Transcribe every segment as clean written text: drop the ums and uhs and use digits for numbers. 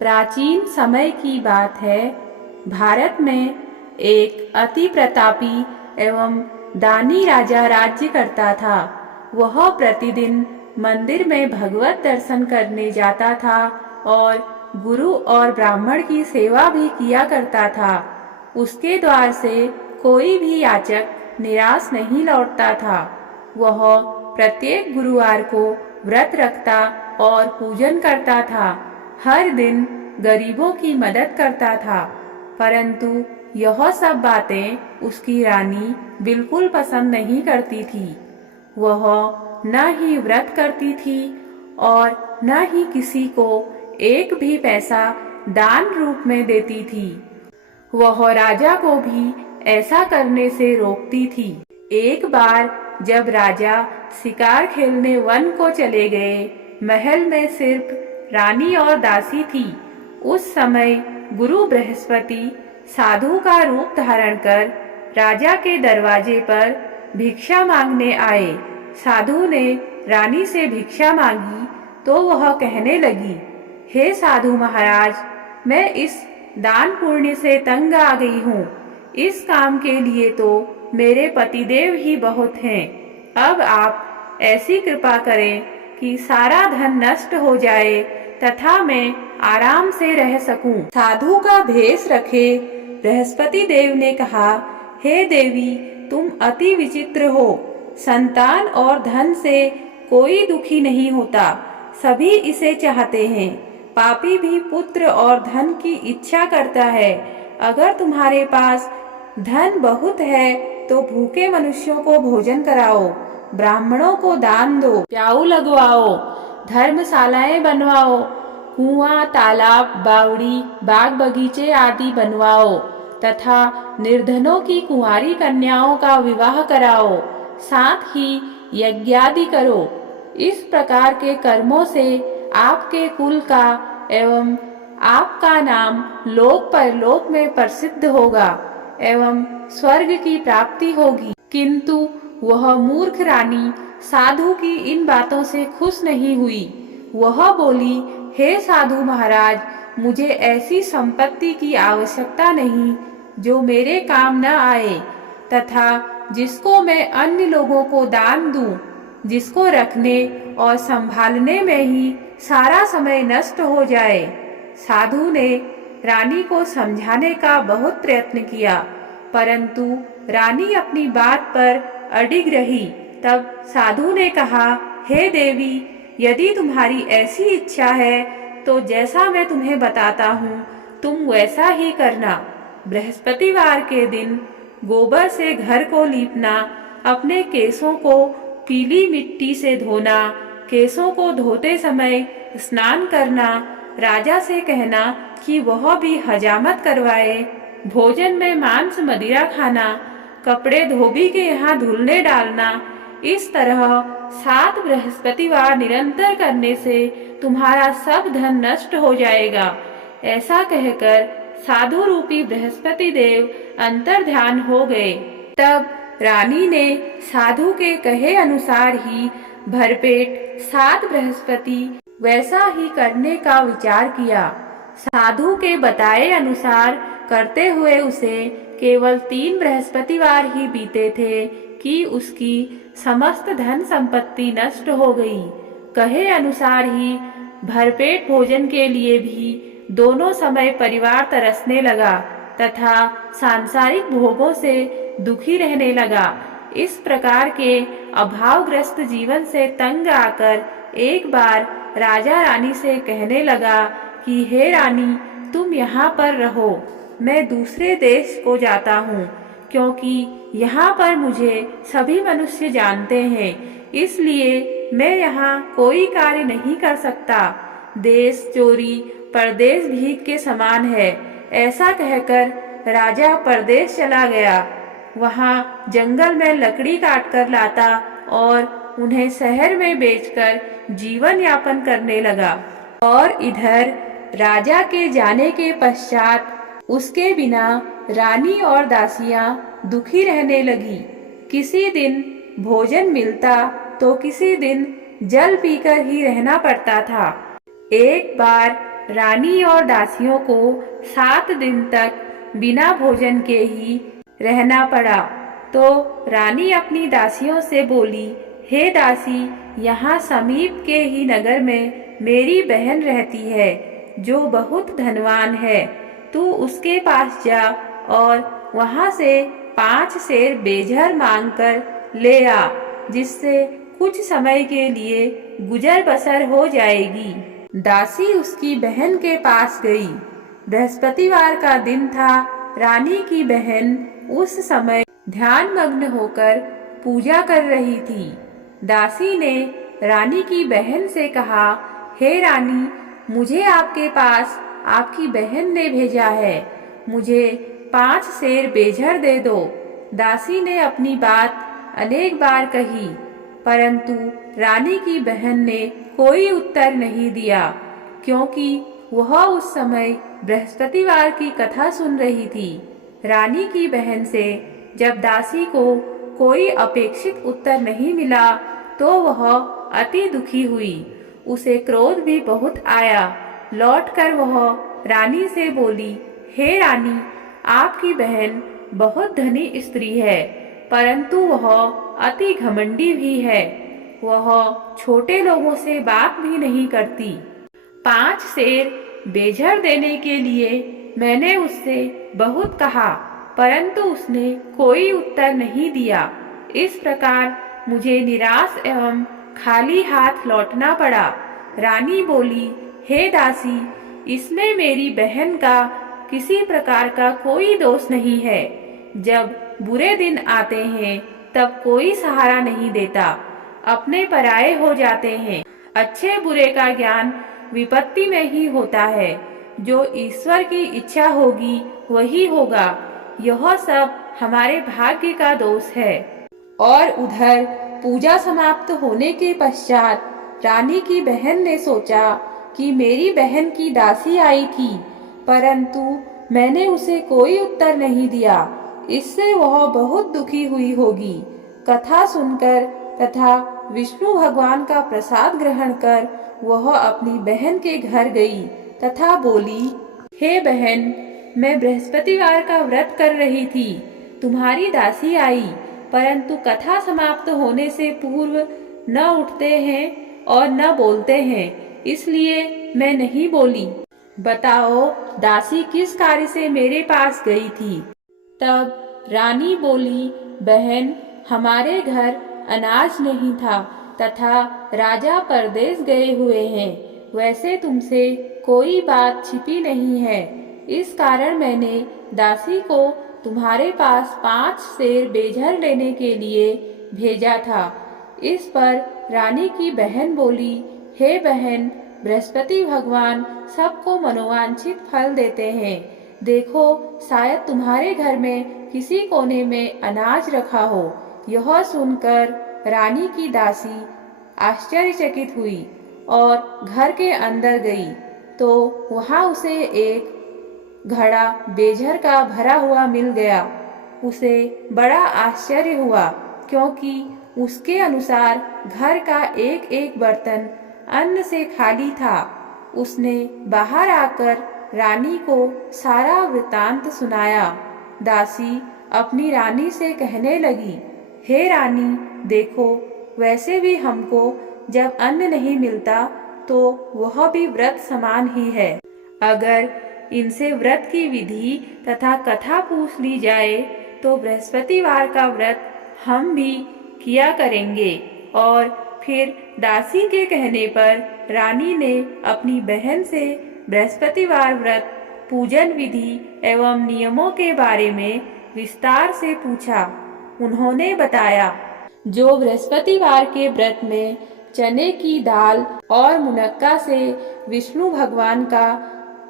प्राचीन समय की बात है। भारत में एक अति प्रतापी एवं दानी राजा राज्य करता था। वह प्रतिदिन मंदिर में भगवत दर्शन करने जाता था और गुरु और ब्राह्मण की सेवा भी किया करता था। उसके द्वार से कोई भी याचक निराश नहीं लौटता था। वह प्रत्येक गुरुवार को व्रत रखता और पूजन करता था। हर दिन गरीबों की मदद करता था। परंतु यह सब बातें उसकी रानी बिल्कुल पसंद नहीं करती थी। वह न ही व्रत करती थी और न ही किसी को एक भी पैसा दान रूप में देती थी। वह राजा को भी ऐसा करने से रोकती थी। एक बार जब राजा शिकार खेलने वन को चले गए, महल में सिर्फ रानी और दासी थी। उस समय गुरु बृहस्पति साधु का रूप धारण कर राजा के दरवाजे पर भिक्षा मांगने आए। साधु ने रानी से भिक्षा मांगी तो वह कहने लगी, हे साधु महाराज, मैं इस दान पुण्य से तंग आ गई हूँ। इस काम के लिए तो मेरे पतिदेव ही बहुत हैं। अब आप ऐसी कृपा करें कि सारा धन नष्ट हो जाए तथा मैं आराम से रह सकूं। साधु का भेष रखे बृहस्पति देव ने कहा, हे देवी, तुम अति विचित्र हो। संतान और धन से कोई दुखी नहीं होता, सभी इसे चाहते हैं। पापी भी पुत्र और धन की इच्छा करता है। अगर तुम्हारे पास धन बहुत है तो भूखे मनुष्यों को भोजन कराओ, ब्राह्मणों को दान दो, प्याऊ लगवाओ, धर्मशालाएं बनवाओ, कुआं, तालाब, बावड़ी, बाग बगीचे आदि बनवाओ तथा निर्धनों की कुंवारी कन्याओं का विवाह कराओ, साथ ही यज्ञादि करो। इस प्रकार के कर्मों से आपके कुल का एवं आपका नाम लोक परलोक में प्रसिद्ध होगा एवं स्वर्ग की प्राप्ति होगी। किंतु वह मूर्ख रानी साधु की इन बातों से खुश नहीं हुई। वह बोली, हे साधु महाराज, मुझे ऐसी संपत्ति की आवश्यकता नहीं जो मेरे काम न आए तथा जिसको मैं अन्य लोगों को दान दूं, जिसको रखने और संभालने में ही सारा समय नष्ट हो जाए। साधु ने रानी को समझाने का बहुत प्रयत्न किया, परंतु रानी अपनी बात पर अडिग रही। तब साधु ने कहा, हे देवी, यदि तुम्हारी ऐसी इच्छा है तो जैसा मैं तुम्हें बताता हूँ तुम वैसा ही करना। बृहस्पतिवार के दिन गोबर से घर को लीपना, अपने केसों को पीली मिट्टी से धोना, केसों को धोते समय स्नान करना, राजा से कहना कि वह भी हजामत करवाए, भोजन में मांस मदिरा खाना, कपड़े धोबी के यहाँ धुलने डालना। इस तरह 7 बृहस्पतिवार निरंतर करने से तुम्हारा सब धन नष्ट हो जाएगा। ऐसा कहकर साधु रूपी बृहस्पति देव अंतर ध्यान हो गए। तब रानी ने साधु के कहे अनुसार ही भरपेट 7 बृहस्पति वैसा ही करने का विचार किया। साधु के बताए अनुसार करते हुए उसे केवल 3 बृहस्पतिवार ही बीते थे कि उसकी समस्त धन संपत्ति नष्ट हो गई। कहे अनुसार ही भरपेट भोजन के लिए भी दोनों समय परिवार तरसने लगा तथा सांसारिक भोगों से दुखी रहने लगा। इस प्रकार के अभावग्रस्त जीवन से तंग आकर एक बार राजा रानी से कहने लगा कि हे रानी, तुम यहाँ पर रहो, मैं दूसरे देश को जाता हूँ, क्योंकि यहाँ पर मुझे सभी मनुष्य जानते हैं, इसलिए मैं यहाँ कोई कार्य नहीं कर सकता। देश चोरी परदेश भीख के समान है। ऐसा कहकर राजा परदेश चला गया। वहाँ जंगल में लकड़ी काट कर लाता और उन्हें शहर में बेचकर जीवन यापन करने लगा। और इधर राजा के जाने के पश्चात उसके बिना रानी और दासियां दुखी रहने लगी। किसी दिन भोजन मिलता तो किसी दिन जल पीकर ही रहना पड़ता था। एक बार रानी और दासियों को 7 दिन तक बिना भोजन के ही रहना पड़ा। तो रानी अपनी दासियों से बोली, हे दासी, यहाँ समीप के ही नगर में मेरी बहन रहती है जो बहुत धनवान है। तू उसके पास जा और वहाँ से 5 सेर बेझर मांग कर ले आ, जिससे कुछ समय के लिए गुजर बसर हो जाएगी। दासी उसकी बहन के पास गई। बृहस्पतिवार का दिन था। रानी की बहन उस समय ध्यान मग्न होकर पूजा कर रही थी। दासी ने रानी की बहन से कहा, हे रानी, मुझे आपके पास आपकी बहन ने भेजा है, मुझे 5 सेर बेझर दे दो। दासी ने अपनी बात अनेक बार कही, परंतु रानी की बहन ने कोई उत्तर नहीं दिया, क्योंकि वह उस समय बृहस्पतिवार की कथा सुन रही थी। रानी की बहन से जब दासी को कोई अपेक्षित उत्तर नहीं मिला तो वह अति दुखी हुई। उसे क्रोध भी बहुत आया। लौटकर वह रानी से बोली, हे रानी, आपकी बहन बहुत धनी स्त्री है, परंतु वह अति घमंडी भी है। वह छोटे लोगों से बात भी नहीं करती। 5 सेर बेझर देने के लिए मैंने उससे बहुत कहा, परंतु उसने कोई उत्तर नहीं दिया। इस प्रकार मुझे निराश एवं खाली हाथ लौटना पड़ा। रानी बोली, हे दासी, इसमें मेरी बहन का किसी प्रकार का कोई दोष नहीं है। जब बुरे दिन आते हैं तब कोई सहारा नहीं देता, अपने पराये हो जाते हैं। अच्छे बुरे का ज्ञान विपत्ति में ही होता है। जो ईश्वर की इच्छा होगी वही होगा। यह सब हमारे भाग्य का दोष है। और उधर पूजा समाप्त होने के पश्चात रानी की बहन ने सोचा कि मेरी बहन की दासी आई थी, परंतु मैंने उसे कोई उत्तर नहीं दिया। इससे वह बहुत दुखी हुई होगी। कथा सुनकर तथा विष्णु भगवान का प्रसाद ग्रहण कर वह अपनी बहन के घर गई तथा बोली, हे बहन, मैं बृहस्पतिवार का व्रत कर रही थी। तुम्हारी दासी आई, परंतु कथा समाप्त होने से पूर्व न उठते हैं और न बोलते हैं, इसलिए मैं नहीं बोली। बताओ, दासी किस कार्य से मेरे पास गई थी? तब रानी बोली, बहन, हमारे घर अनाज नहीं था तथा राजा परदेश गए हुए हैं। वैसे तुमसे कोई बात छिपी नहीं है। इस कारण मैंने दासी को तुम्हारे पास 5 सेर बेझर लेने के लिए भेजा था। इस पर रानी की बहन बोली, हे बहन, बृहस्पति भगवान सबको मनोवांछित फल देते हैं। देखो, शायद तुम्हारे घर में किसी कोने में अनाज रखा हो। यह सुनकर रानी की दासी आश्चर्यचकित हुई और घर के अंदर गई तो वहां उसे एक घड़ा बेझर का भरा हुआ मिल गया। उसे बड़ा आश्चर्य हुआ, क्योंकि उसके अनुसार घर का एक एक बर्तन अन्न से खाली था। उसने बाहर आकर रानी को सारा वृतांत सुनाया। दासी अपनी रानी से कहने लगी, हे रानी, देखो, वैसे भी हमको जब अन्न नहीं मिलता तो वह भी व्रत समान ही है। अगर इनसे व्रत की विधि तथा कथा पूछ ली जाए तो बृहस्पतिवार का व्रत हम भी किया करेंगे। और फिर दासी के कहने पर रानी ने अपनी बहन से बृहस्पतिवार व्रत, पूजन विधि एवं नियमों के बारे में विस्तार से पूछा। उन्होंने बताया, जो बृहस्पतिवार के व्रत में चने की दाल और मुनक्का से विष्णु भगवान का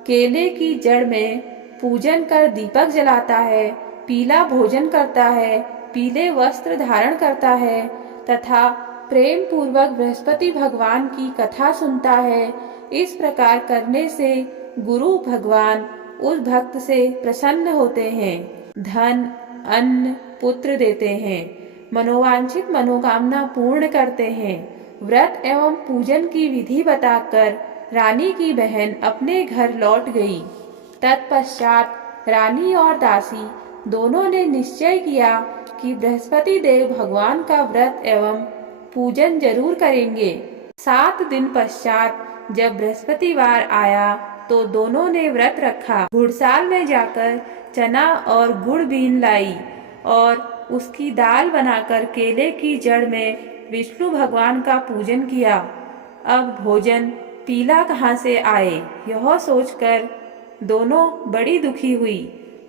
केले की जड़ में पूजन कर दीपक जलाता है, पीला भोजन करता है, पीले वस्त्र धारण करता है तथा प्रेम पूर्वक बृहस्पति भगवान की कथा सुनता है, इस प्रकार करने से गुरु भगवान उस भक्त से प्रसन्न होते हैं, धन, अन्न, पुत्र देते हैं, मनोवांछित मनोकामना पूर्ण करते हैं। व्रत एवं पूजन की विधि बताकर रानी की बहन अपने घर लौट गई। तत्पश्चात रानी और दासी दोनों ने निश्चय किया कि बृहस्पति देव भगवान का व्रत एवं पूजन जरूर करेंगे। 7 दिन पश्चात जब बृहस्पतिवार आया तो दोनों ने व्रत रखा। घुड़साल में जाकर चना और गुड़ बीन लाई और उसकी दाल बनाकर केले की जड़ में विष्णु भगवान का पूजन किया। अब भोजन पीला कहाँ से आए, यह सोचकर दोनों बड़ी दुखी हुई,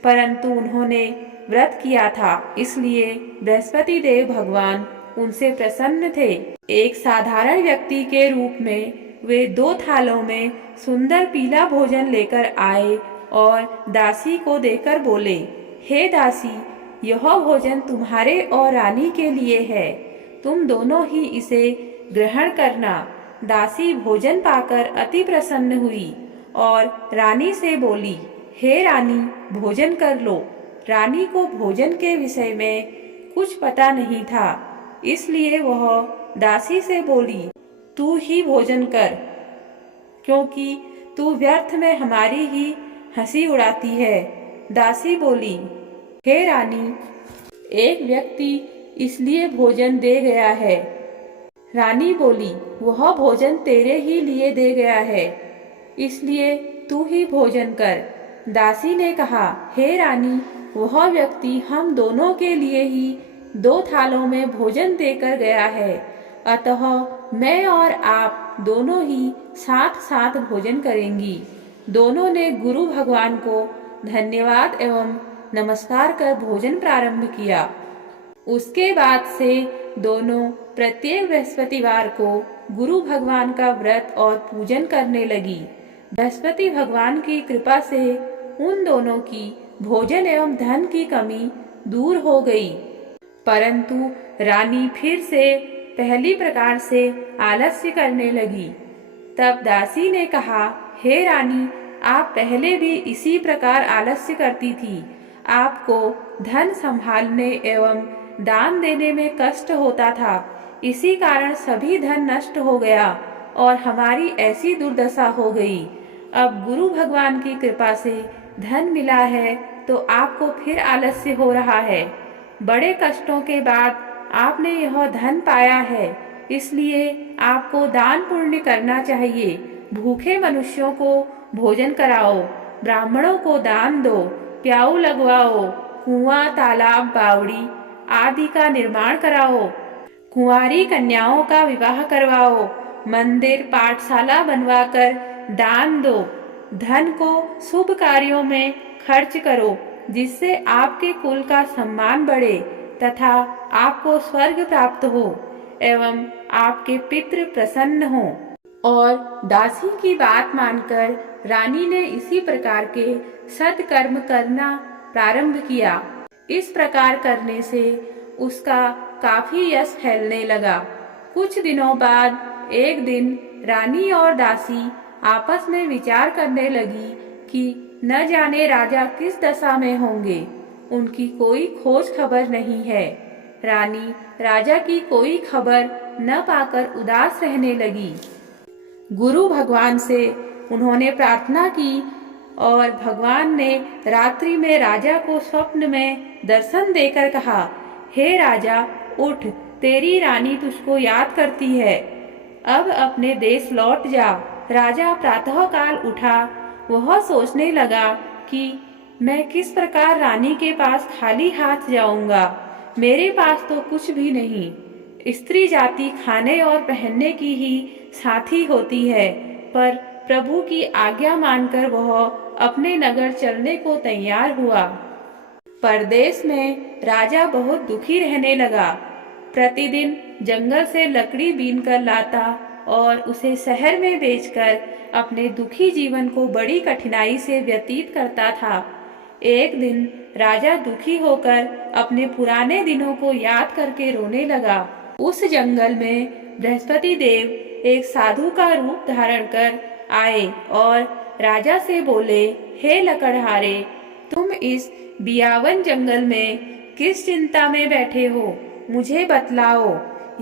परंतु उन्होंने व्रत किया था, इसलिए बृहस्पति देव भगवान उनसे प्रसन्न थे। एक साधारण व्यक्ति के रूप में वे 2 थालों में सुंदर पीला भोजन लेकर आए और दासी को देकर बोले, हे दासी, यह भोजन तुम्हारे और रानी के लिए है, तुम दोनों ही इसे ग्रहण करना। दासी भोजन पाकर अति प्रसन्न हुई और रानी से बोली, हे रानी, भोजन कर लो। रानी को भोजन के विषय में कुछ पता नहीं था, इसलिए वह दासी से बोली, तू ही भोजन कर, क्योंकि तू व्यर्थ में हमारी ही हंसी उड़ाती है। दासी बोली, हे रानी, एक व्यक्ति इसलिए भोजन दे गया है। रानी बोली, वह भोजन तेरे ही लिए दे गया है, इसलिए तू ही भोजन कर। दासी ने कहा, हे रानी, वह व्यक्ति हम दोनों के लिए ही 2 थालों में भोजन देकर गया है, अतः मैं और आप दोनों ही साथ साथ भोजन करेंगी। दोनों ने गुरु भगवान को धन्यवाद एवं नमस्कार कर भोजन प्रारंभ किया। उसके बाद से दोनों प्रत्येक बृहस्पतिवार को गुरु भगवान का व्रत और पूजन करने लगी। बृहस्पति भगवान की कृपा से उन दोनों की भोजन एवं धन की कमी दूर हो गई, परंतु रानी फिर से पहली प्रकार से आलस्य करने लगी। तब दासी ने कहा, हे रानी, आप पहले भी इसी प्रकार आलस्य करती थी। आपको धन संभालने एवं दान देने में कष्ट होता था, इसी कारण सभी धन नष्ट हो गया और हमारी ऐसी दुर्दशा हो गई। अब गुरु भगवान की कृपा से धन मिला है तो आपको फिर आलस्य हो रहा है। बड़े कष्टों के बाद आपने यह धन पाया है, इसलिए आपको दान पुण्य करना चाहिए। भूखे मनुष्यों को भोजन कराओ, ब्राह्मणों को दान दो, प्याऊ लगवाओ, कुआं, तालाब, बावड़ी आदि का निर्माण कराओ, कुंवारी कन्याओं का विवाह करवाओ, मंदिर, पाठशाला बनवाकर दान दो, धन को शुभ कार्यों में खर्च करो, जिससे आपके कुल का सम्मान बढ़े तथा आपको स्वर्ग प्राप्त हो एवं आपके पितृ प्रसन्न हो। और दासी की बात मानकर रानी ने इसी प्रकार के सत्कर्म करना प्रारंभ किया। इस प्रकार करने से उसका काफी यश फैलने लगा। कुछ दिनों बाद एक दिन रानी और दासी आपस में विचार करने लगी कि न जाने राजा किस दशा में होंगे, उनकी कोई खोज खबर नहीं है। रानी राजा की कोई खबर न पाकर उदास रहने लगी। गुरु भगवान से उन्होंने प्रार्थना की और भगवान ने रात्रि में राजा को स्वप्न में दर्शन देकर कहा, हे राजा, उठ, तेरी रानी तुझको याद करती है, अब अपने देश लौट जा। राजा प्रातःकाल उठा। वह सोचने लगा कि मैं किस प्रकार रानी के पास खाली हाथ जाऊंगा, मेरे पास तो कुछ भी नहीं। स्त्री जाति खाने और पहनने की ही साथी होती है, पर प्रभु की आज्ञा मानकर वह अपने नगर चलने को तैयार हुआ। परदेश में राजा बहुत दुखी रहने लगा। प्रतिदिन जंगल से लकड़ी बीनकर लाता और उसे शहर में बेचकर अपने दुखी जीवन को बड़ी कठिनाई से व्यतीत करता था। एक दिन राजा दुखी होकर अपने पुराने दिनों को याद करके रोने लगा। उस जंगल में बृहस्पति देव एक साधु का रूप धारण कर आए और राजा से बोले, हे लकड़हारे, तुम इस बियावन जंगल में किस चिंता में बैठे हो, मुझे बतलाओ।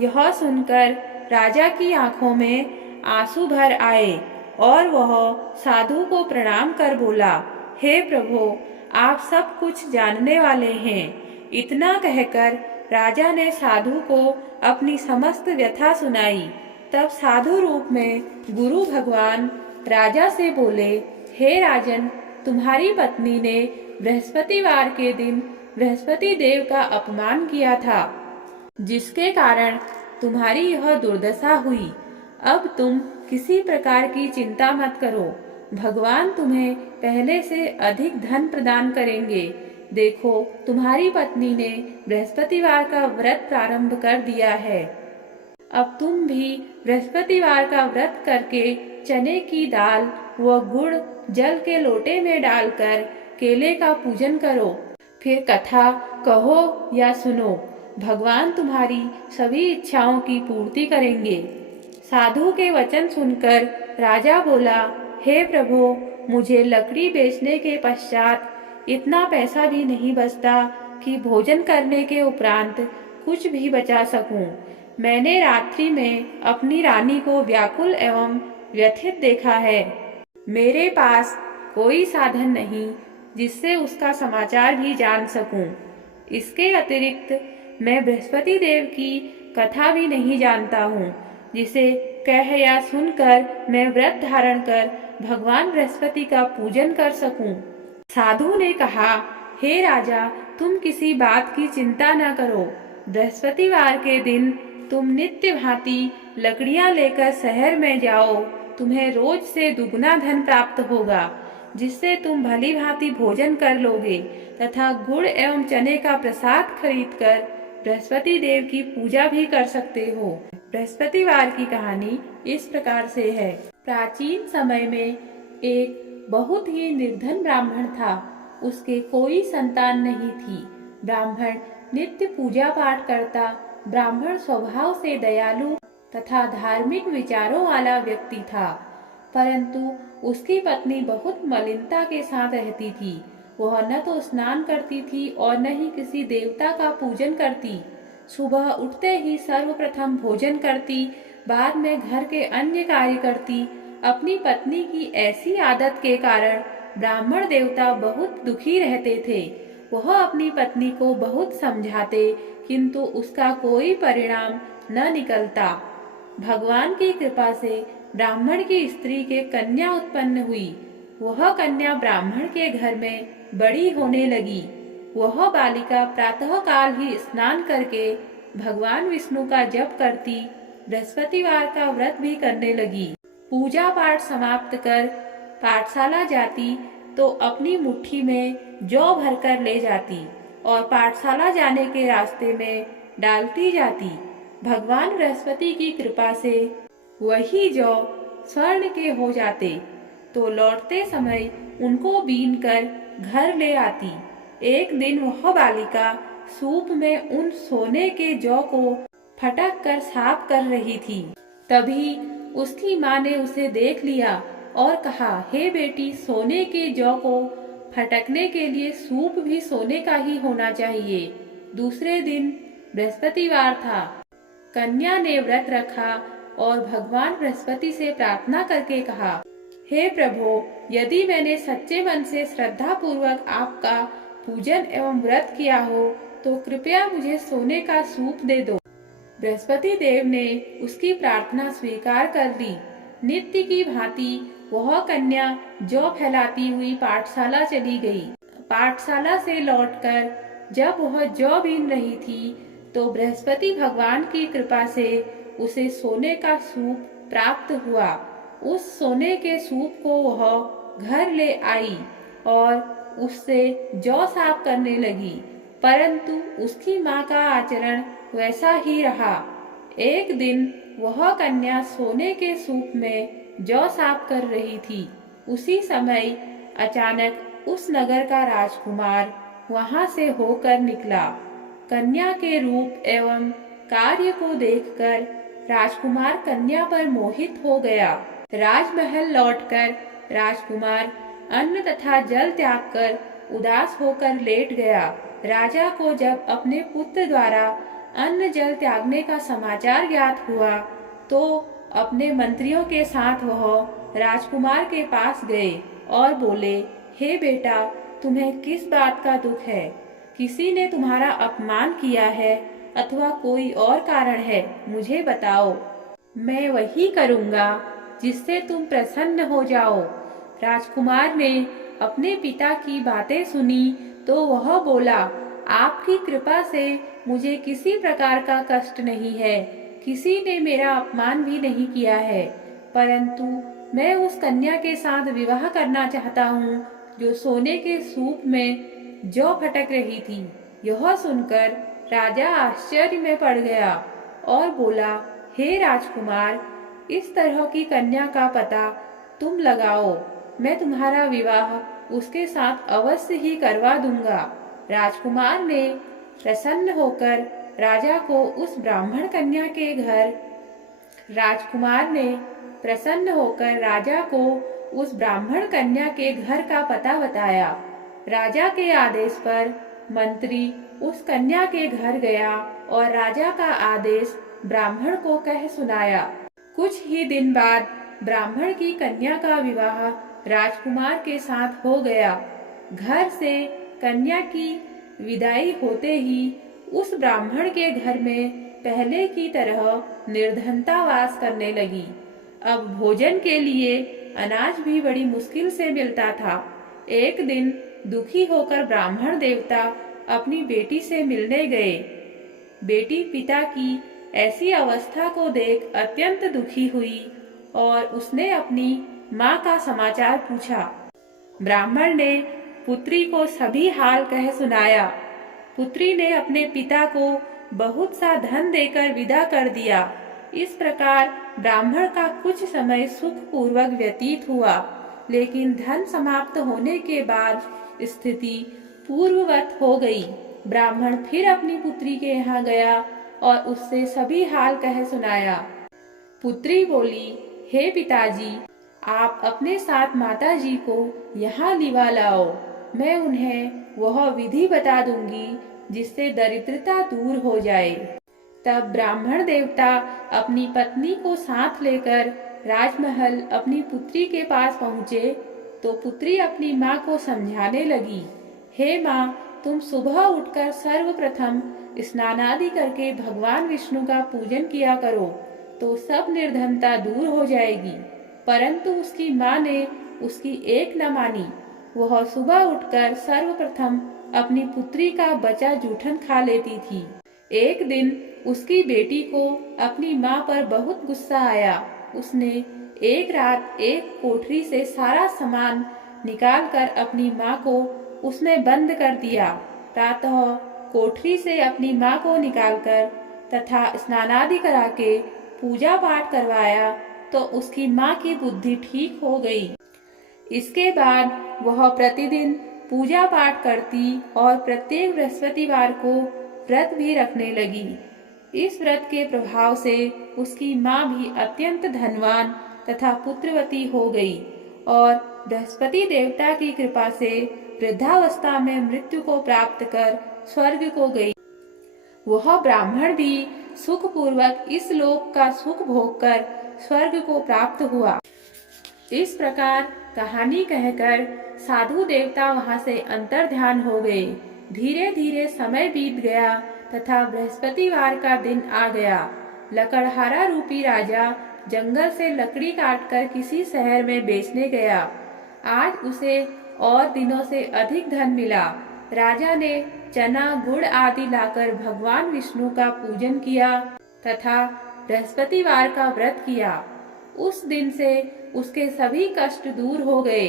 यह सुनकर राजा की आंखों में आंसू भर आए और वह साधु को प्रणाम कर बोला, हे प्रभु, आप सब कुछ जानने वाले हैं। इतना कहकर राजा ने साधु को अपनी समस्त व्यथा सुनाई। तब साधु रूप में गुरु भगवान राजा से बोले, हे राजन, तुम्हारी पत्नी ने बृहस्पतिवार के दिन बृहस्पति देव का अपमान किया था, जिसके कारण तुम्हारी यह दुर्दशा हुई। अब तुम किसी प्रकार की चिंता मत करो, भगवान तुम्हें पहले से अधिक धन प्रदान करेंगे। देखो, तुम्हारी पत्नी ने बृहस्पतिवार का व्रत प्रारंभ कर दिया है। अब तुम भी बृहस्पतिवार का व्रत करके चने की दाल व गुड़ जल के लोटे में डालकर केले का पूजन करो। फिर कथा कहो या सुनो, भगवान तुम्हारी सभी इच्छाओं की पूर्ति करेंगे। साधु के वचन सुनकर राजा बोला, हे प्रभु, मुझे लकड़ी बेचने के पश्चात इतना पैसा भी नहीं बचता कि भोजन करने के उपरांत कुछ भी बचा सकूं। मैंने रात्रि में अपनी रानी को व्याकुल एवं व्यथित देखा है। मेरे पास कोई साधन नहीं जिससे उसका समाचार भी जान सकूं। इसके अतिरिक्त मैं बृहस्पति देव की कथा भी नहीं जानता हूँ, जिसे कह या सुनकर मैं व्रत धारण कर भगवान बृहस्पति का पूजन कर सकूं। साधु ने कहा, हे राजा, तुम किसी बात की चिंता न करो। बृहस्पतिवार के दिन तुम नित्य भांति लकड़ियां लेकर शहर में जाओ। तुम्हें रोज से दुगना धन प्राप्त होगा, जिससे तुम भली भांति भोजन कर लोगे तथा गुड़ एवं चने का प्रसाद खरीदकर बृहस्पति देव की पूजा भी कर सकते हो। बृहस्पतिवार की कहानी इस प्रकार से है। प्राचीन समय में एक बहुत ही निर्धन ब्राह्मण था। उसके कोई संतान नहीं थी। ब्राह्मण नित्य पूजा पाठ करता, ब्राह्मण स्वभाव से दयालु तथा धार्मिक विचारों वाला व्यक्ति था, परंतु उसकी पत्नी बहुत मलिनता के साथ रहती थी। वह न तो स्नान करती थी और न ही किसी देवता का पूजन करती। सुबह उठते ही सर्वप्रथम भोजन करती, बाद में घर के अन्य कार्य करती। अपनी पत्नी की ऐसी आदत के कारण ब्राह्मण देवता बहुत दुखी रहते थे। वह अपनी पत्नी को बहुत समझाते, किंतु उसका कोई परिणाम न निकलता। भगवान की कृपा से ब्राह्मण की स्त्री के कन्या उत्पन्न हुई। वह कन्या ब्राह्मण के घर में बड़ी होने लगी। वह बालिका प्रातःकाल ही स्नान करके भगवान विष्णु का जप करती, बृहस्पतिवार का व्रत भी करने लगी। पूजा पाठ समाप्त कर पाठशाला जाती तो अपनी मुट्ठी में जौ भरकर ले जाती और पाठशाला जाने के रास्ते में डालती जाती। भगवान बृहस्पति की कृपा से वही जौ स्वर्ण के हो जाते, तो लौटते समय उनको बीन कर घर ले आती। एक दिन वह बालिका सूप में उन सोने के जौ को फटक कर साफ कर रही थी। तभी उसकी माँ ने उसे देख लिया और कहा, हे बेटी, सोने के जौ को फटकने के लिए सूप भी सोने का ही होना चाहिए। दूसरे दिन बृहस्पतिवार था। कन्या ने व्रत रखा और भगवान बृहस्पति से प्रार्थना करके कहा, हे प्रभु, यदि मैंने सच्चे मन से श्रद्धा पूर्वक आपका पूजन एवं व्रत किया हो तो कृपया मुझे सोने का सूप दे दो। बृहस्पति देव ने उसकी प्रार्थना स्वीकार कर ली। नित्य की भांति वह कन्या जौ फैलाती हुई पाठशाला चली गई। पाठशाला से लौटकर जब वह जौ बीन रही थी तो बृहस्पति भगवान की कृपा से उसे सोने का सूप प्राप्त हुआ। उस सोने के सूप को वह घर ले आई और उससे जौ साफ करने लगी, परंतु उसकी माँ का आचरण वैसा ही रहा। एक दिन वह कन्या सोने के सूप में जौ साफ कर रही थी। उसी समय अचानक उस नगर का राजकुमार वहां से होकर निकला। कन्या के रूप एवं कार्य को देखकर राजकुमार कन्या पर मोहित हो गया। राजमहल लौटकर राजकुमार अन्न तथा जल त्याग कर उदास होकर लेट गया। राजा को जब अपने पुत्र द्वारा अन्न जल त्यागने का समाचार ज्ञात हुआ तो अपने मंत्रियों के साथ वह राजकुमार के पास गए और बोले, हे बेटा, तुम्हें किस बात का दुख है? किसी ने तुम्हारा अपमान किया है अथवा कोई और कारण है? मुझे बताओ, मैं वही करूँगा जिससे तुम प्रसन्न हो जाओ। राजकुमार ने अपने पिता की बातें सुनी तो वह बोला, आपकी कृपा से मुझे किसी प्रकार का कष्ट नहीं है, किसी ने मेरा अपमान भी नहीं किया है, परंतु मैं उस कन्या के साथ विवाह करना चाहता हूँ जो सोने के सूप में जौ फटक रही थी। यह सुनकर राजा आश्चर्य में पड़ गया और बोला, हे राजकुमार, इस तरह की कन्या का पता तुम लगाओ, मैं तुम्हारा विवाह उसके साथ अवश्य ही करवा दूंगा। राजकुमार ने प्रसन्न होकर राजा को उस ब्राह्मण कन्या के घर राजकुमार ने प्रसन्न होकर राजा को उस ब्राह्मण कन्या के घर का पता बताया। राजा के आदेश पर मंत्री उस कन्या के घर गया और राजा का आदेश ब्राह्मण को कह सुनाया। कुछ ही दिन बाद ब्राह्मण की कन्या का विवाह राजकुमार के साथ हो गया। घर से कन्या की विदाई होते ही उस ब्राह्मण के घर में पहले की तरह निर्धनता वास करने लगी। अब भोजन के लिए अनाज भी बड़ी मुश्किल से मिलता था। एक दिन दुखी होकर ब्राह्मण देवता अपनी बेटी से मिलने गए। बेटी पिता की ऐसी अवस्था को देख अत्यंत दुखी हुई और उसने अपनी माँ का समाचार पूछा। ब्राह्मण ने पुत्री को सभी हाल कह सुनाया। पुत्री ने अपने पिता को बहुत सा धन देकर विदा कर दिया। इस प्रकार ब्राह्मण का कुछ समय सुखपूर्वक व्यतीत हुआ, लेकिन धन समाप्त होने के बाद स्थिति पूर्ववत हो गई। ब्राह्मण फिर अपनी पुत्री के यहाँ गया और उससे सभी हाल कह सुनाया। पुत्री बोली, हे पिताजी, आप अपने साथ माताजी को यहाँ लिवा लाओ। मैं उन्हें वह विधि बता दूंगी जिससे दरिद्रता दूर हो जाए। तब ब्राह्मण देवता अपनी पत्नी को साथ लेकर राजमहल अपनी पुत्री के पास पहुँचे तो पुत्री अपनी माँ को समझाने लगी, हे माँ, तुम सुबह उठकर सर्वप्रथम स्नानादि करके भगवान विष्णु का पूजन किया करो तो सब निर्धनता दूर हो जाएगी। परंतु उसकी माँ ने उसकी एक न मानी। वह सुबह उठकर सर्वप्रथम अपनी पुत्री का बचा जूठन खा लेती थी। एक दिन उसकी बेटी को अपनी माँ पर बहुत गुस्सा आया। उसने एक रात एक कोठरी से सारा सामान निकालकर अपनी माँ को उसमें बंद कर दिया। प्रातः कोठरी से अपनी माँ को निकालकर तथा स्नानादि करा के पूजा पाठ करवाया तो उसकी माँ की बुद्धि ठीक हो गई। इसके बाद वह प्रतिदिन पूजा पाठ करती और प्रत्येक बृहस्पतिवार को व्रत भी रखने लगी। इस व्रत के प्रभाव से उसकी माँ भी अत्यंत धनवान तथा पुत्रवती हो गई और बृहस्पति देवता की कृपा से वृद्धावस्था में मृत्यु को प्राप्त कर स्वर्ग को गई। वह ब्राह्मण भी सुखपूर्वक इस लोक का सुख भोगकर स्वर्ग को प्राप्त हुआ। इस प्रकार कहानी कहकर साधु देवता वहां से अंतर्ध्यान हो गए। धीरे धीरे समय बीत गया तथा बृहस्पतिवार का दिन आ गया। लकड़हारा रूपी राजा जंगल से लकड़ी काटकर किसी शहर में बेचने गया। आज उसे और दिनों से अधिक धन मिला। राजा ने चना गुड़ आदि लाकर भगवान विष्णु का पूजन किया तथा बृहस्पतिवार का व्रत किया। उस दिन से उसके सभी कष्ट दूर हो गए,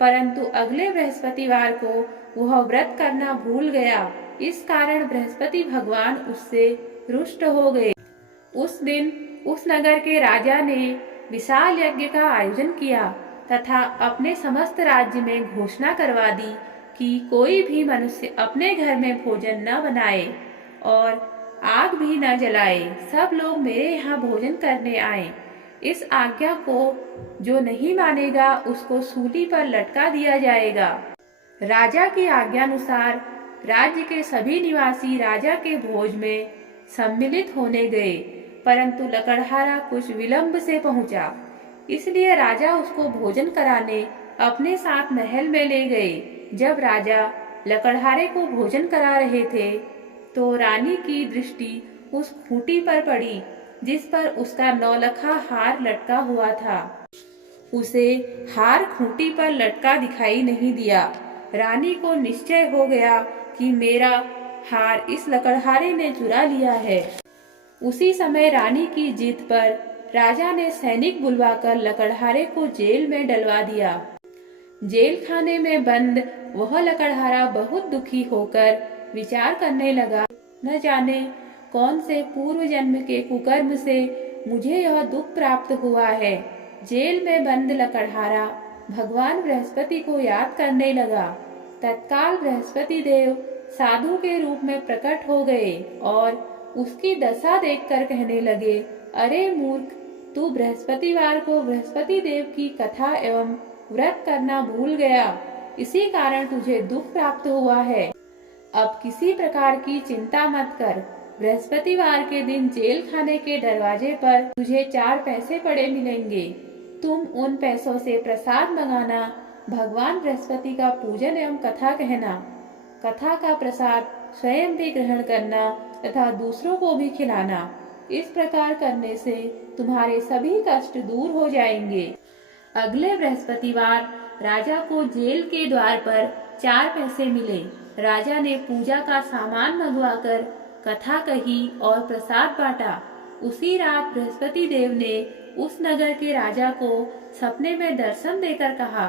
परंतु अगले बृहस्पतिवार को वह व्रत करना भूल गया। इस कारण बृहस्पति भगवान उससे रुष्ट हो गए। उस दिन उस नगर के राजा ने विशाल यज्ञ का आयोजन किया तथा अपने समस्त राज्य में घोषणा करवा दी कि कोई भी मनुष्य अपने घर में भोजन न बनाए और आग भी न जलाए। सब लोग मेरे यहाँ भोजन करने आए। इस आज्ञा को जो नहीं मानेगा उसको सूली पर लटका दिया जाएगा। राजा की आज्ञानुसार राज्य के सभी निवासी राजा के भोज में सम्मिलित होने गए, परंतु लकड़हारा कुछ विलंब से पहुंचा। इसलिए राजा उसको भोजन कराने अपने साथ महल में ले गए। जब राजा लकड़हारे को भोजन करा रहे थे तो रानी की दृष्टि उस खूंटी पर पड़ी जिस पर उसका नौलखा हार लटका हुआ था। उसे हार खूंटी पर लटका दिखाई नहीं दिया। रानी को निश्चय हो गया कि मेरा हार इस लकड़हारे ने चुरा लिया है। उसी समय रानी की जिद पर राजा ने सैनिक बुलवाकर लकड़हारे को जेल में डलवा दिया। जेल खाने में बंद वह लकड़हारा बहुत दुखी होकर विचार करने लगा, न जाने कौन से पूर्व जन्म के कुकर्म से मुझे यह दुख प्राप्त हुआ है। जेल में बंद लकड़हारा भगवान बृहस्पति को याद करने लगा। तत्काल बृहस्पति देव साधु के रूप में प्रकट हो गए और उसकी दशा देखकर कहने लगे, अरे मूर्ख, तू बृहस्पतिवार को बृहस्पति देव की कथा एवं व्रत करना भूल गया, इसी कारण तुझे दुख प्राप्त हुआ है। अब किसी प्रकार की चिंता मत कर। बृहस्पतिवार के दिन जेल खाने के दरवाजे पर तुझे 4 पैसे पड़े मिलेंगे। तुम उन पैसों से प्रसाद मंगाना, भगवान बृहस्पति का पूजन एवं कथा कहना। कथा का प्रसाद स्वयं भी ग्रहण करना तथा दूसरों को भी खिलाना। इस प्रकार करने से तुम्हारे सभी कष्ट दूर हो जाएंगे। अगले बृहस्पतिवार राजा को जेल के द्वार पर 4 पैसे मिले। राजा ने पूजा का सामान मंगवाकर कथा कही और प्रसाद बांटा। उसी रात बृहस्पति देव ने उस नगर के राजा को सपने में दर्शन देकर कहा,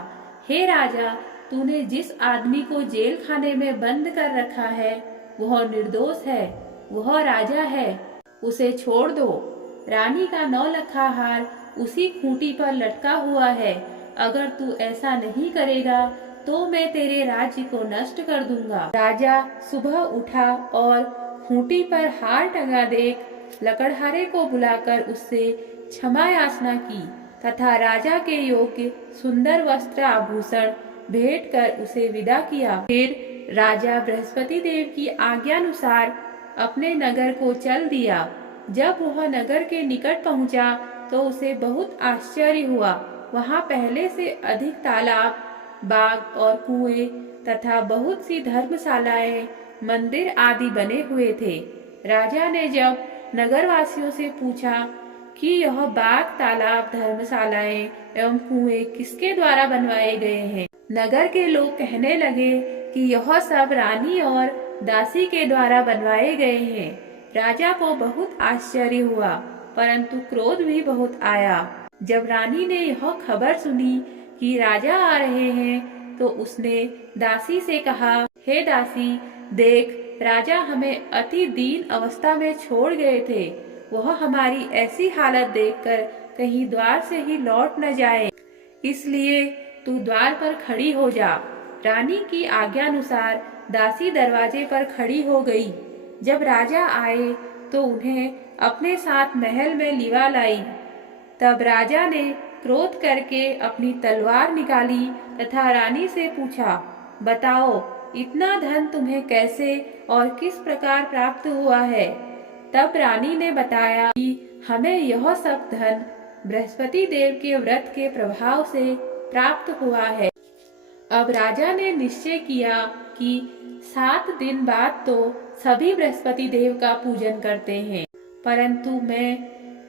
हे राजा, तूने जिस आदमी को जेल खाने में बंद कर रखा है वह निर्दोष है, वह राजा है, उसे छोड़ दो। रानी का 9 लखा हार उसी खूंटी पर लटका हुआ है। अगर तू ऐसा नहीं करेगा तो मैं तेरे राज्य को नष्ट कर दूंगा। राजा सुबह उठा और खूंटी पर हार टंगा देख लकड़हारे को बुलाकर उससे क्षमा याचना की तथा राजा के योग्य सुंदर वस्त्र आभूषण भेंट कर उसे विदा किया। फिर राजा बृहस्पति देव की आज्ञानुसार अपने नगर को चल दिया। जब वह नगर के निकट पहुंचा तो उसे बहुत आश्चर्य हुआ। वहां पहले से अधिक तालाब, बाग और कुएं तथा बहुत सी धर्मशालाएं, मंदिर आदि बने हुए थे। राजा ने जब नगरवासियों से पूछा कि यह बाग, तालाब, धर्मशालाएं एवं कुएं किसके द्वारा बनवाए गए हैं, नगर के लोग कहने लगे कि यह सब रानी और दासी के द्वारा बनवाए गए हैं। राजा को बहुत आश्चर्य हुआ परंतु क्रोध भी बहुत आया। जब रानी ने यह खबर सुनी कि राजा आ रहे हैं तो उसने दासी से कहा, हे दासी, देख, राजा हमें अति दीन अवस्था में छोड़ गए थे। वह हमारी ऐसी हालत देखकर कहीं द्वार से ही लौट न जाए, इसलिए तू द्वार पर खड़ी हो जा। रानी की आज्ञानुसार दासी दरवाजे पर खड़ी हो गई। जब राजा आए तो उन्हें अपने साथ महल में लिवा लाई। तब राजा ने क्रोध करके अपनी तलवार निकाली तथा रानी से पूछा, बताओ, इतना धन तुम्हें कैसे और किस प्रकार प्राप्त हुआ है? तब रानी ने बताया कि हमें यह सब धन बृहस्पति देव के व्रत के प्रभाव से प्राप्त हुआ है। अब राजा ने निश्चय किया कि 7 दिन बाद तो सभी बृहस्पति देव का पूजन करते हैं, परंतु मैं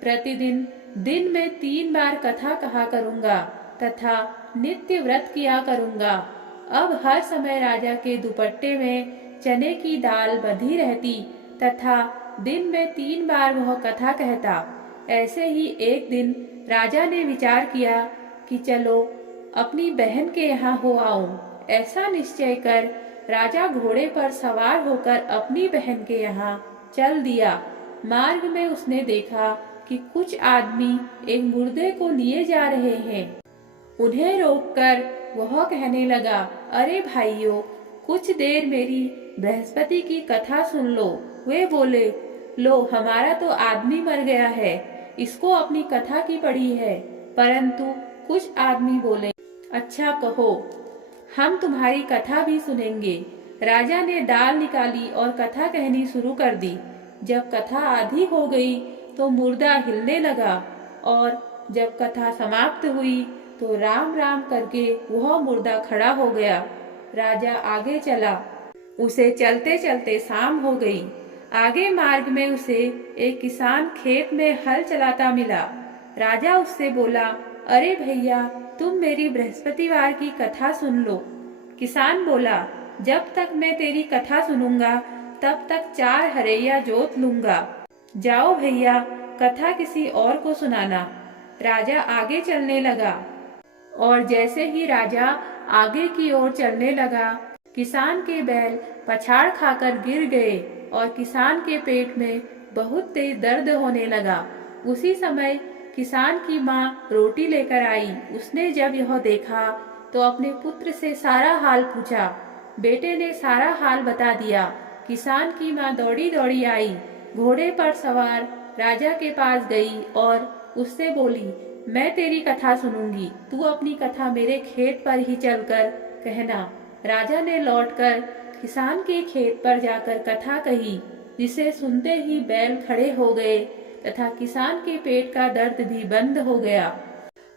प्रतिदिन दिन में 3 बार कथा कहा करूंगा तथा नित्य व्रत किया करूंगा। अब हर समय राजा के दुपट्टे में चने की दाल बंधी रहती तथा दिन में 3 बार वह कथा कहता। ऐसे ही एक दिन राजा ने विचार किया कि चलो अपनी बहन के यहाँ हो आऊं। ऐसा निश्चय कर राजा घोड़े पर सवार होकर अपनी बहन के यहाँ चल दिया। मार्ग में उसने देखा कि कुछ आदमी एक मुर्दे को लिए जा रहे हैं। उन्हें रोककर वह कहने लगा, अरे भाइयों, कुछ देर मेरी बृहस्पति की कथा सुन लो। वे बोले, लो, हमारा तो आदमी मर गया है, इसको अपनी कथा की पड़ी है। परंतु कुछ आदमी बोले, अच्छा कहो, हम तुम्हारी कथा भी सुनेंगे। राजा ने दाल निकाली और कथा कहनी शुरू कर दी। जब कथा आधी हो गई तो मुर्दा हिलने लगा और जब कथा समाप्त हुई तो राम राम करके वह मुर्दा खड़ा हो गया। राजा आगे चला। उसे चलते चलते शाम हो गई। आगे मार्ग में उसे एक किसान खेत में हल चलाता मिला। राजा उससे बोला, अरे भैया, तुम मेरी बृहस्पतिवार की कथा सुन लो। किसान बोला, जब तक मैं तेरी कथा सुनूंगा तब तक 4 हरैया जोत लूंगा। जाओ भैया, कथा किसी और को सुनाना। राजा आगे चलने लगा और जैसे ही राजा आगे की ओर चलने लगा, किसान के बैल पछाड़ खाकर गिर गए और किसान के पेट में बहुत तेज दर्द होने लगा। उसी समय किसान की माँ रोटी लेकर आई। उसने जब यह देखा तो अपने पुत्र से सारा हाल पूछा। बेटे ने सारा हाल बता दिया। किसान की माँ दौड़ी दौड़ी आई, घोड़े पर सवार राजा के पास गई और उससे बोली, मैं तेरी कथा सुनूंगी, तू अपनी कथा मेरे खेत पर ही चलकर कहना। राजा ने लौटकर किसान के खेत पर जाकर कथा कही, जिसे सुनते ही बैल खड़े हो गए तथा किसान के पेट का दर्द भी बंद हो गया।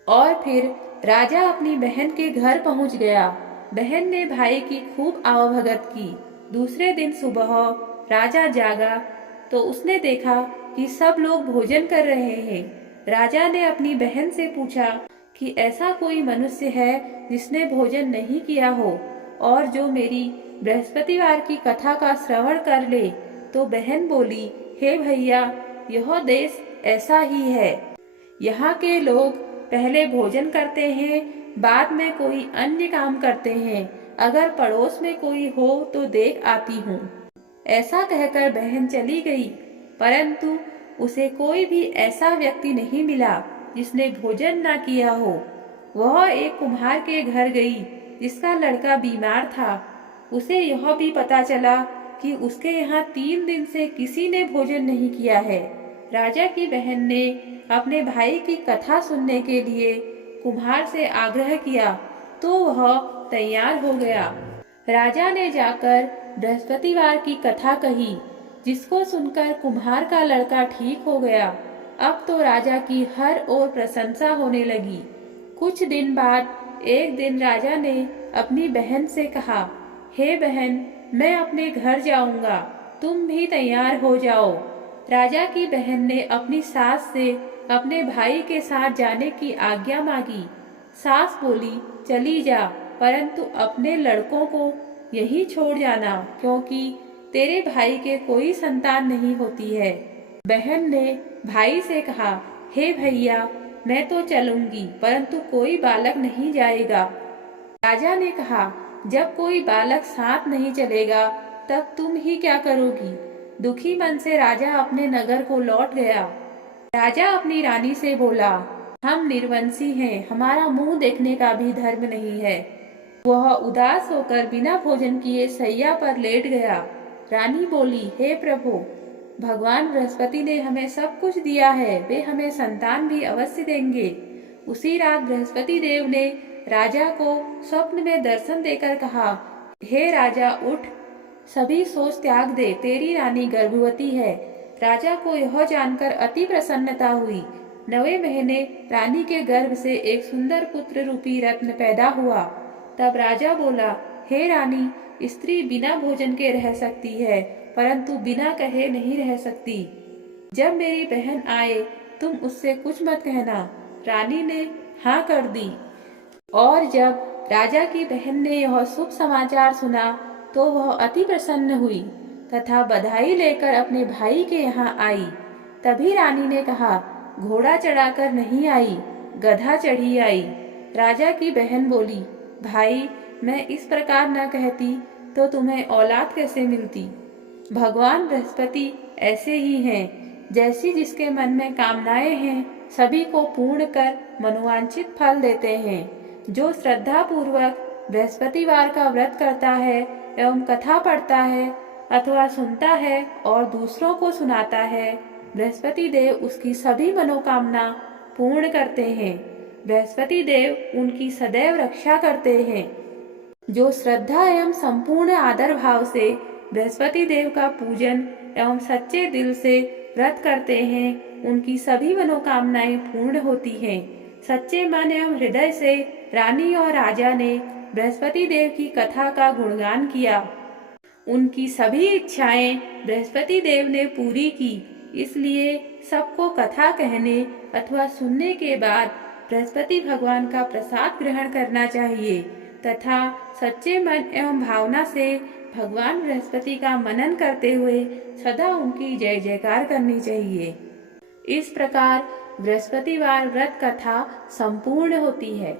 और फिर राजा अपनी बहन के घर पहुंच गया। बहन ने भाई की खूब आवभगत की। दूसरे दिन सुबह राजा जागा तो उसने देखा कि सब लोग भोजन कर रहे हैं। राजा ने अपनी बहन से पूछा कि ऐसा कोई मनुष्य है जिसने भोजन नहीं किया हो और जो मेरी बृहस्पतिवार की कथा का श्रवण कर ले। तो बहन बोली, हे भैया, यह देश ऐसा ही है। यहाँ के लोग पहले भोजन करते हैं, बाद में कोई अन्य काम करते हैं। अगर पड़ोस में कोई हो तो देख आती हूँ। ऐसा कहकर बहन चली गई, परंतु उसे कोई भी ऐसा व्यक्ति नहीं मिला जिसने भोजन न किया हो। वह एक कुम्हार के घर गई जिसका लड़का बीमार था। उसे यह भी पता चला कि उसके यहाँ 3 दिन से किसी ने भोजन नहीं किया है। राजा की बहन ने अपने भाई की कथा सुनने के लिए कुम्हार से आग्रह किया तो वह तैयार हो गया। राजा ने जाकर बृहस्पतिवार की कथा कही, जिसको सुनकर कुम्हार का लड़का ठीक हो गया। अब तो राजा की हर ओर प्रशंसा होने लगी। कुछ दिन बाद एक दिन राजा ने अपनी बहन से कहा, हे बहन, मैं अपने घर जाऊंगा, तुम भी तैयार हो जाओ। राजा की बहन ने अपनी सास से अपने भाई के साथ जाने की आज्ञा मांगी। सास बोली, चली जा, परंतु अपने लड़कों को यहीं छोड़ जाना, क्योंकि तेरे भाई के कोई संतान नहीं होती है। बहन ने भाई से कहा, हे भैया, मैं तो चलूंगी, परंतु कोई बालक नहीं जाएगा। राजा ने कहा, जब कोई बालक साथ नहीं चलेगा तब तुम ही क्या करोगी। दुखी मन से राजा अपने नगर को लौट गया। राजा अपनी रानी से बोला, हम निर्वंशी हैं, हमारा मुंह देखने का भी धर्म नहीं है। वह उदास होकर बिना भोजन किए सैया पर लेट गया। रानी बोली, हे प्रभु, भगवान बृहस्पति ने हमें सब कुछ दिया है, वे हमें संतान भी अवश्य देंगे। उसी रात बृहस्पति देव ने राजा को स्वप्न में दर्शन देकर कहा, हे राजा, उठ, सभी सोच त्याग दे, तेरी रानी गर्भवती है। राजा को यह जानकर अति प्रसन्नता हुई। 9वें महीने रानी के गर्भ से एक सुंदर पुत्र रूपी रत्न पैदा हुआ। तब राजा बोला, हे रानी, स्त्री बिना भोजन के रह सकती है, परंतु बिना कहे नहीं रह सकती। जब मेरी बहन आए तुम उससे कुछ मत कहना। रानी ने हाँ कर दी। और जब राजा की बहन ने यह शुभ समाचार सुना तो वह अति प्रसन्न हुई तथा बधाई लेकर अपने भाई के यहाँ आई। तभी रानी ने कहा, घोड़ा चढ़ाकर नहीं आई, गधा चढ़ी आई। राजा की बहन बोली, भाई, मैं इस प्रकार न कहती तो तुम्हें औलाद कैसे मिलती। भगवान बृहस्पति ऐसे ही हैं, जैसी जिसके मन में कामनाएं हैं सभी को पूर्ण कर मनोवांछित फल देते हैं। जो श्रद्धा पूर्वक बृहस्पतिवार का व्रत करता है एवं कथा पढ़ता है अथवा सुनता है और दूसरों को सुनाता है, बृहस्पति देव उसकी सभी मनोकामना पूर्ण करते हैं। बृहस्पति देव उनकी सदैव रक्षा करते हैं। जो श्रद्धा एवं संपूर्ण आदर भाव से बृहस्पति देव का पूजन एवं सच्चे दिल से व्रत करते हैं, उनकी सभी मनोकामनाएं पूर्ण होती हैं। सच्चे मन एवं हृदय से रानी और राजा ने बृहस्पति देव की कथा का गुणगान किया। उनकी सभी इच्छाएं बृहस्पति देव ने पूरी की। इसलिए सबको कथा कहने अथवा सुनने के बाद बृहस्पति भगवान का प्रसाद ग्रहण करना चाहिए तथा सच्चे मन एवं भावना से भगवान बृहस्पति का मनन करते हुए सदा उनकी जय जयकार करनी चाहिए। इस प्रकार बृहस्पतिवार व्रत कथा संपूर्ण होती है।